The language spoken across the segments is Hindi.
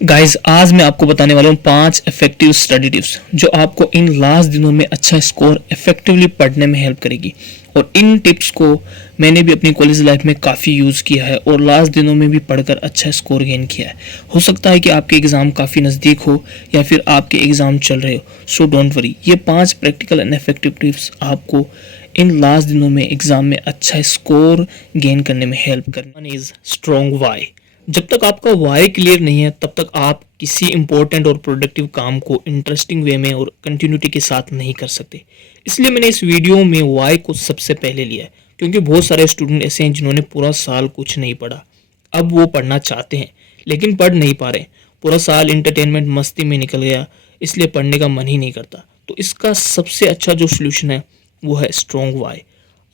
गाइस, आज मैं आपको बताने वाला हूँ 5 इफेक्टिव स्टडी टिप्स जो आपको इन लास्ट दिनों में अच्छा स्कोर इफेक्टिवली पढ़ने में हेल्प करेगी। और इन टिप्स को मैंने भी अपनी कॉलेज लाइफ में काफ़ी यूज़ किया है और लास्ट दिनों में भी पढ़कर अच्छा स्कोर गेन किया है। हो सकता है कि आपके एग्ज़ाम काफ़ी नज़दीक हो या फिर आपके एग्ज़ाम चल रहे हो, सो डोंट वरी। ये 5 प्रैक्टिकल एंड इफेक्टिव टिप्स आपको इन लास्ट दिनों में एग्ज़ाम में अच्छा स्कोर गेन करने में हेल्प करें। One is strong why. जब तक आपका वाई क्लियर नहीं है तब तक आप किसी इंपॉर्टेंट और प्रोडक्टिव काम को इंटरेस्टिंग वे में और कंटिन्यूटी के साथ नहीं कर सकते। इसलिए मैंने इस वीडियो में वाई को सबसे पहले लिया है, क्योंकि बहुत सारे स्टूडेंट ऐसे हैं जिन्होंने पूरा साल कुछ नहीं पढ़ा। अब वो पढ़ना चाहते हैं लेकिन पढ़ नहीं पा रहे। पूरा साल इंटरटेनमेंट मस्ती में निकल गया, इसलिए पढ़ने का मन ही नहीं करता। तो इसका सबसे अच्छा जो सोल्यूशन है वो है स्ट्रॉन्ग वाई।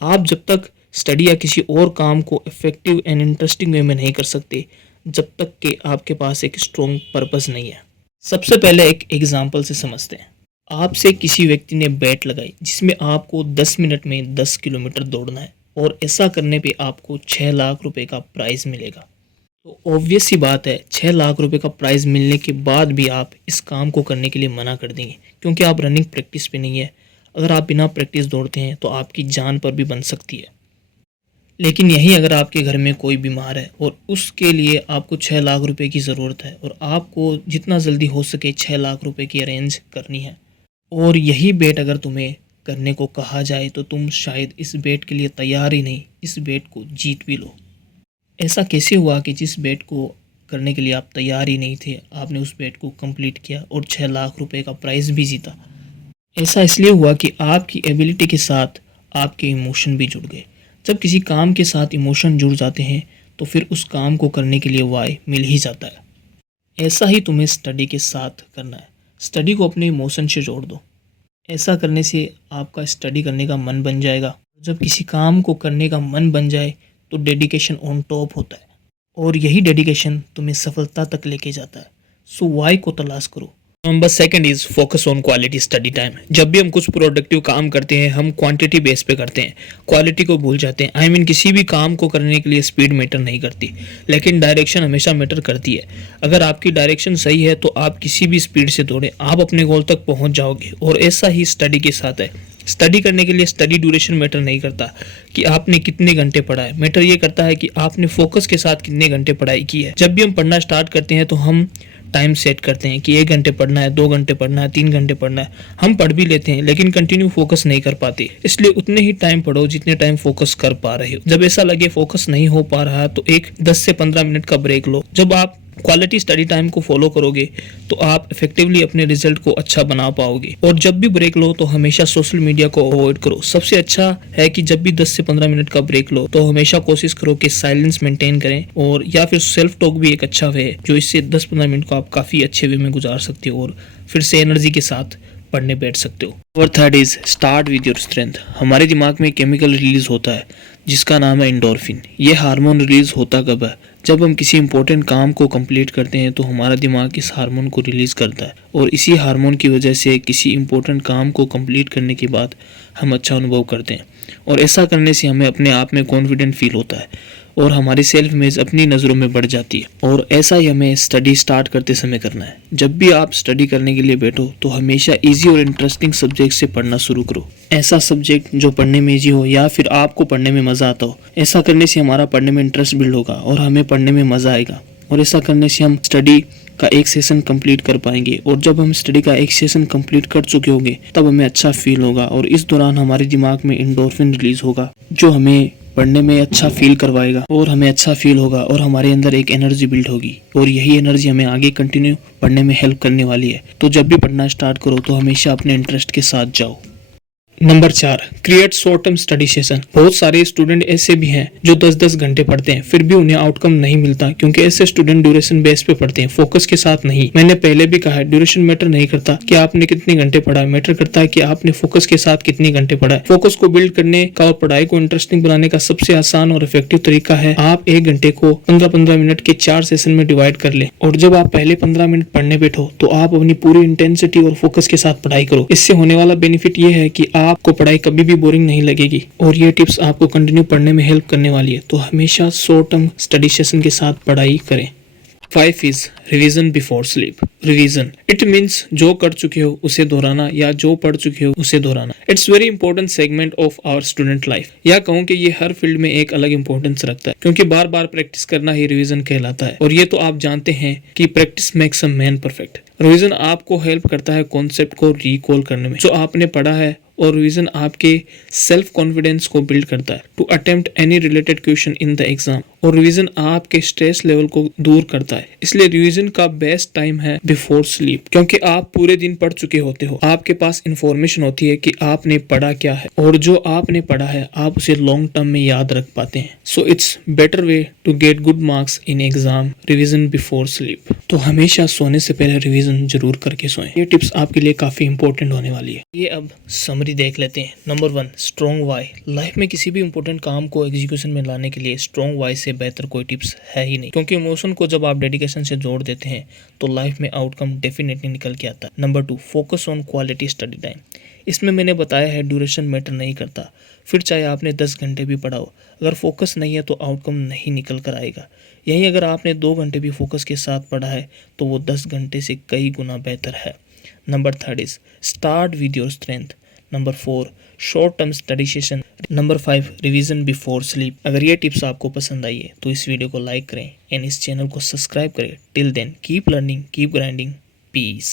आप जब तक स्टडी या किसी और काम को इफेक्टिव एंड इंटरेस्टिंग वे में नहीं कर सकते जब तक कि आपके पास एक स्ट्रॉन्ग पर्पस नहीं है। सबसे पहले एक एग्जांपल से समझते हैं। आपसे किसी व्यक्ति ने बैट लगाई जिसमें आपको 10 मिनट में 10 किलोमीटर दौड़ना है और ऐसा करने पे आपको 6 लाख रुपए का प्राइज़ मिलेगा। तो ऑब्वियस सी बात है, 6 लाख रुपए का प्राइज़ मिलने के बाद भी आप इस काम को करने के लिए मना कर देंगे, क्योंकि आप रनिंग प्रैक्टिस पे नहीं है। अगर आप बिना प्रैक्टिस दौड़ते हैं तो आपकी जान पर भी बन सकती है। लेकिन यही अगर आपके घर में कोई बीमार है और उसके लिए आपको 6 लाख रुपए की ज़रूरत है और आपको जितना जल्दी हो सके 6 लाख रुपए की अरेंज करनी है, और यही बेट अगर तुम्हें करने को कहा जाए तो तुम शायद इस बेट के लिए तैयार ही नहीं, इस बेट को जीत भी लो। ऐसा कैसे हुआ कि जिस बेट को करने के लिए आप तैयार ही नहीं थे, आपने उस बेट को कंप्लीट किया और 6 लाख रुपए का प्राइज़ भी जीता? ऐसा इसलिए हुआ कि आपकी एबिलिटी के साथ आपके इमोशन भी जुड़ गए। जब किसी काम के साथ इमोशन जुड़ जाते हैं तो फिर उस काम को करने के लिए वाई मिल ही जाता है। ऐसा ही तुम्हें स्टडी के साथ करना है। स्टडी को अपने इमोशन से जोड़ दो। ऐसा करने से आपका स्टडी करने का मन बन जाएगा। जब किसी काम को करने का मन बन जाए तो डेडिकेशन ऑन टॉप होता है और यही डेडिकेशन तुम्हें सफलता तक लेके जाता है। सो वाई को तलाश करो। Number second is focus on quality study time. जब भी हम कुछ प्रोडक्टिव काम करते हैं हम क्वांटिटी बेस पे करते हैं, क्वालिटी को भूल जाते हैं। आई मीन किसी भी काम को करने के लिए स्पीड मैटर नहीं करती, लेकिन डायरेक्शन हमेशा मैटर करती है। अगर आपकी डायरेक्शन सही है तो आप किसी भी स्पीड से दौड़े, आप अपने गोल तक पहुंच जाओगे। और ऐसा ही स्टडी के साथ है। स्टडी करने के लिए स्टडी ड्यूरेशन मैटर नहीं करता कि आपने कितने घंटे पढ़ा है, मैटर ये करता है कि आपने फोकस के साथ कितने घंटे पढ़ाई की है। जब भी हम पढ़ना स्टार्ट करते हैं तो हम टाइम सेट करते हैं कि 1 घंटे पढ़ना है, 2 घंटे पढ़ना है, 3 घंटे पढ़ना है। हम पढ़ भी लेते हैं लेकिन कंटिन्यू फोकस नहीं कर पाते। इसलिए उतने ही टाइम पढ़ो जितने टाइम फोकस कर पा रहे हो। जब ऐसा लगे फोकस नहीं हो पा रहा तो एक 10 से 15 मिनट का ब्रेक लो। जब आप क्वालिटी स्टडी टाइम को फॉलो करोगे तो आप इफेक्टिवली अपने रिजल्ट को अच्छा बना पाओगे। और जब भी ब्रेक लो तो हमेशा सोशल मीडिया को अवॉइड करो। सबसे अच्छा है कि जब भी 10 से 15 मिनट का ब्रेक लो तो हमेशा कोशिश करो कि साइलेंस मेंटेन करें, और या फिर सेल्फ टॉक भी एक अच्छा वे है जो इससे 10-15 मिनट को आप काफ़ी अच्छे वे में गुजार सकते हो और फिर से एनर्जी के साथ पढ़ने बैठ सकते हो। और third is start with your strength. हमारे दिमाग में केमिकल रिलीज होता है जिसका नाम है एंडोर्फिन। ये हार्मोन रिलीज होता कब है? जब हम किसी इंपॉर्टेंट काम को कंप्लीट करते हैं तो हमारा दिमाग इस हार्मोन को रिलीज करता है, और इसी हार्मोन की वजह से किसी इंपॉर्टेंट काम को कंप्लीट करने के बाद हम अच्छा अनुभव करते हैं। और ऐसा करने से हमें अपने आप में कॉन्फिडेंट फील होता है और हमारी सेल्फ इमेज अपनी नज़रों में बढ़ जाती है। और ऐसा ही हमें स्टडी स्टार्ट करते समय करना है। जब भी आप स्टडी करने के लिए बैठो तो हमेशा इजी और इंटरेस्टिंग सब्जेक्ट से पढ़ना शुरू करो। ऐसा सब्जेक्ट जो पढ़ने में इजी हो या फिर आपको पढ़ने में मज़ा आता हो। ऐसा करने से हमारा पढ़ने में इंटरेस्ट बिल्ड होगा और हमें पढ़ने में मज़ा आएगा। और ऐसा करने से हम स्टडी का एक सेशन कंप्लीट कर पाएंगे। और जब हम स्टडी का एक सेशन कंप्लीट कर चुके होंगे तब हमें अच्छा फील होगा, और इस दौरान हमारे दिमाग में एंडोर्फिन रिलीज होगा जो हमें पढ़ने में अच्छा फील करवाएगा और हमें अच्छा फील होगा और हमारे अंदर एक एनर्जी बिल्ड होगी, और यही एनर्जी हमें आगे कंटिन्यू पढ़ने में हेल्प करने वाली है। तो जब भी पढ़ना स्टार्ट करो तो हमेशा अपने इंटरेस्ट के साथ जाओ। Number 4, create short term study session. बहुत सारे स्टूडेंट ऐसे भी हैं जो 10-10 घंटे पढ़ते हैं फिर भी उन्हें आउटकम नहीं मिलता, क्योंकि ऐसे स्टूडेंट ड्यूरेशन बेस पे पढ़ते हैं, फोकस के साथ नहीं। मैंने पहले भी कहा है, ड्यूरेशन मैटर नहीं करता कि आपने कितने घंटे पढ़ा है, मैटर करता है कि आपने फोकस के साथ कितने घंटे पढ़ा है। फोकस को बिल्ड करने का और पढ़ाई को इंटरेस्टिंग बनाने का सबसे आसान और इफेक्टिव तरीका है आप 1 घंटे को 15-15 मिनट के 4 सेशन में डिवाइड कर ले। और जब आप पहले 15 मिनट पढ़ने बैठो तो आप अपनी पूरी इंटेंसिटी और फोकस के साथ पढ़ाई करो। इससे होने वाला बेनिफिट ये है कि आपको पढ़ाई कभी भी बोरिंग नहीं लगेगी, और ये टिप्स आपको कंटिन्यू पढ़ने में हेल्प करने वाली है। तो हमेशा शॉर्ट टर्म स्टडी सेशन के साथ पढ़ाई करें। 5 is revision before sleep. Revision it means जो कर चुके हो उसे दोहराना या जो पढ़ चुके हो उसे दोहराना। It's very important segment of our student life, या कहूँ कि ये हर फील्ड में एक अलग इंपॉर्टेंस रखता है, क्योंकि बार बार प्रैक्टिस करना ही रिवीजन कहलाता है। और ये तो आप जानते हैं कि practice makes a man perfect. Revision आपको हेल्प करता है कॉन्सेप्ट को रिकॉल करने में जो आपने पढ़ा है, और रिवीजन आपके सेल्फ कॉन्फिडेंस को बिल्ड करता है to attempt any related question in the exam. और रिवीजन आपके स्ट्रेस लेवल को दूर करता है। इसलिए रिवीजन का बेस्ट टाइम है बिफोर स्लीप, क्योंकि आप पूरे दिन पढ़ चुके होते हो, आपके पास इंफॉर्मेशन होती है कि आपने पढ़ा क्या है, और जो आपने पढ़ा है आप उसे लॉन्ग टर्म में याद रख पाते हैं। So it's better way to get good marks in exam, revision before sleep. तो हमेशा सोने से पहले रिवीजन जरूर करके सोएं। ये टिप्स आपके लिए काफी इंपॉर्टेंट होने वाली है। ये अब समरी देख लेते हैं। Number 1, strong why. लाइफ में किसी भी इंपॉर्टेंट काम को एग्जीक्यूशन में लाने के लिए स्ट्रॉन्ग वाई से बेहतर कोई टिप्स है ही नहीं, क्योंकि इमोशन को जब आप डेडिकेशन से जोड़ देते हैं तो लाइफ में आउटकम डेफिनेटली निकल के आता है। Number 2, focus on quality study time. इसमें मैंने बताया है ड्यूरेशन मैटर नहीं करता, फिर चाहे आपने 10 घंटे भी पढ़ा हो, अगर फोकस नहीं है तो आउटकम नहीं निकल कर आएगा। यहीं अगर आपने 2 घंटे भी फोकस के साथ पढ़ा है तो वो 10 घंटे से कई गुना बेहतर है। Number 3 is start with your strength. Number 4, short term study session. Number 5, revision before sleep. अगर ये टिप्स आपको पसंद आई है तो इस वीडियो को लाइक करें एंड इस चैनल को सब्सक्राइब करें। Till then keep learning, keep grinding, piece.